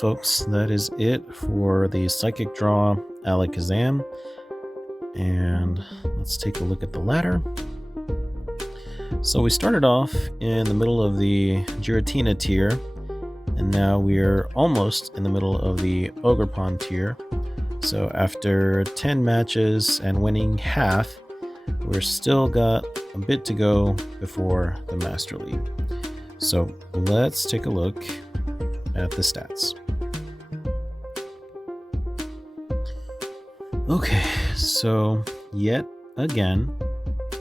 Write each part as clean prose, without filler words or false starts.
folks, that is it for the Psychic Draw Alakazam. And let's take a look at the ladder. So we started off in the middle of the Giratina tier, and now we're almost in the middle of the Ogerpon tier. So after 10 matches and winning half, we're still got a bit to go before the Master League. So let's take a look at the stats. Okay, so yet again,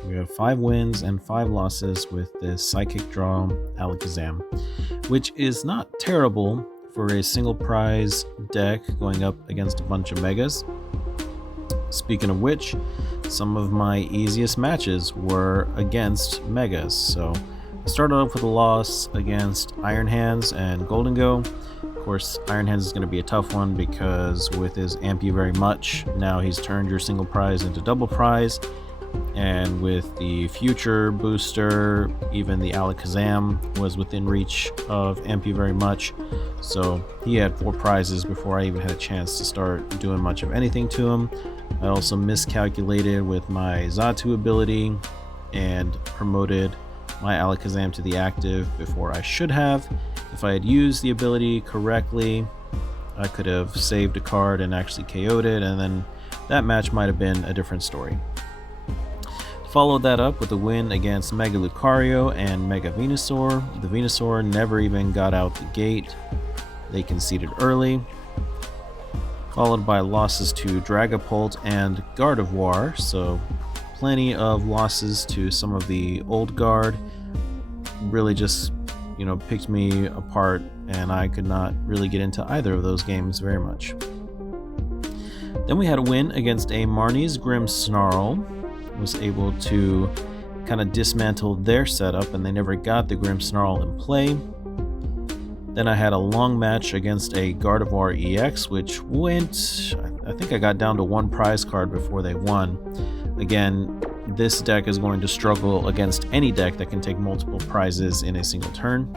we have 5 wins and 5 losses with this Psychic Draw Alakazam, which is not terrible for a single prize deck going up against a bunch of megas. Speaking of which, some of my easiest matches were against megas. So I started off with a loss against Iron Hands and Golden Go. Of course, Iron Hands is going to be a tough one because with his Amp You Very Much, now he's turned your single prize into double prize. And with the future booster, even the Alakazam was within reach of Amp You Very Much. So he had 4 prizes before I even had a chance to start doing much of anything to him. I also miscalculated with my Xatu ability and promoted my Alakazam to the active before I should have. If I had used the ability correctly, I could have saved a card and actually KO'd it, and then that match might have been a different story. Followed that up with a win against Mega Lucario and Mega Venusaur. The Venusaur never even got out the gate. They conceded early. Followed by losses to Dragapult and Gardevoir, so plenty of losses to some of the old guard. Really just, picked me apart, and I could not really get into either of those games very much. Then we had a win against a Marnie's Grimmsnarl. Was able to kind of dismantle their setup, and they never got the Grimmsnarl in play. Then I had a long match against a Gardevoir EX, which went, I think I got down to 1 prize card before they won. Again, this deck is going to struggle against any deck that can take multiple prizes in a single turn.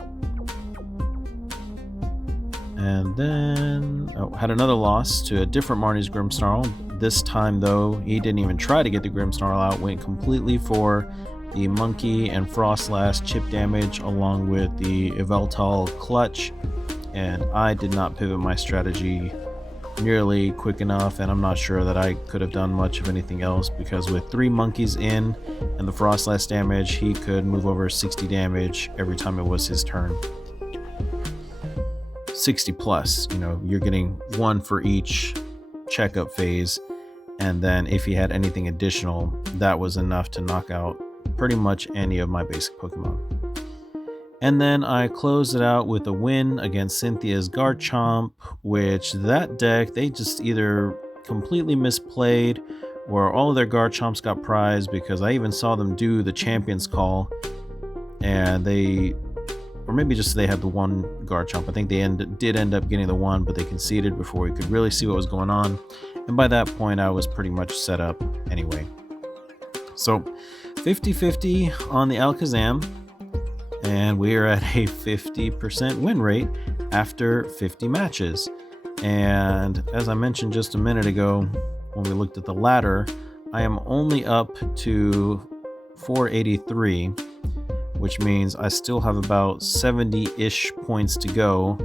And then had another loss to a different Marnie's Grimmsnarl. This time, though, he didn't even try to get the Grimmsnarl out, went completely for the Monkey and Frostlass chip damage along with the Yveltal clutch, and I did not pivot my strategy nearly quick enough, and I'm not sure that I could have done much of anything else, because with 3 monkeys in and the Frostlass damage, he could move over 60 damage every time it was his turn. 60 plus, you're getting 1 for each checkup phase, and then if he had anything additional, that was enough to knock out pretty much any of my basic Pokemon. And then I closed it out with a win against Cynthia's Garchomp, which that deck, they just either completely misplayed or all of their Garchomps got prized, because I even saw them do the Champions Call, and or maybe just they had the 1 Garchomp. I think they did end up getting the 1, but they conceded before we could really see what was going on. And by that point, I was pretty much set up anyway. So 50-50 on the Alakazam, and we are at a 50% win rate after 50 matches. And as I mentioned just a minute ago, when we looked at the ladder, I am only up to 483, which means I still have about 70-ish points to go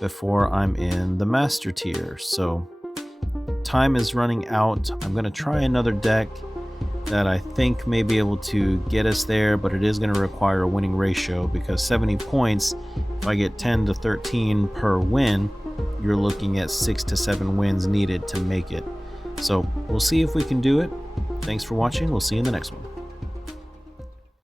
before I'm in the Master tier. So time is running out. I'm going to try another deck that I think may be able to get us there, but it is going to require a winning ratio, because 70 points, if I get 10 to 13 per win, you're looking at 6 to 7 wins needed to make it. So we'll see if we can do it. Thanks for watching. We'll see you in the next one.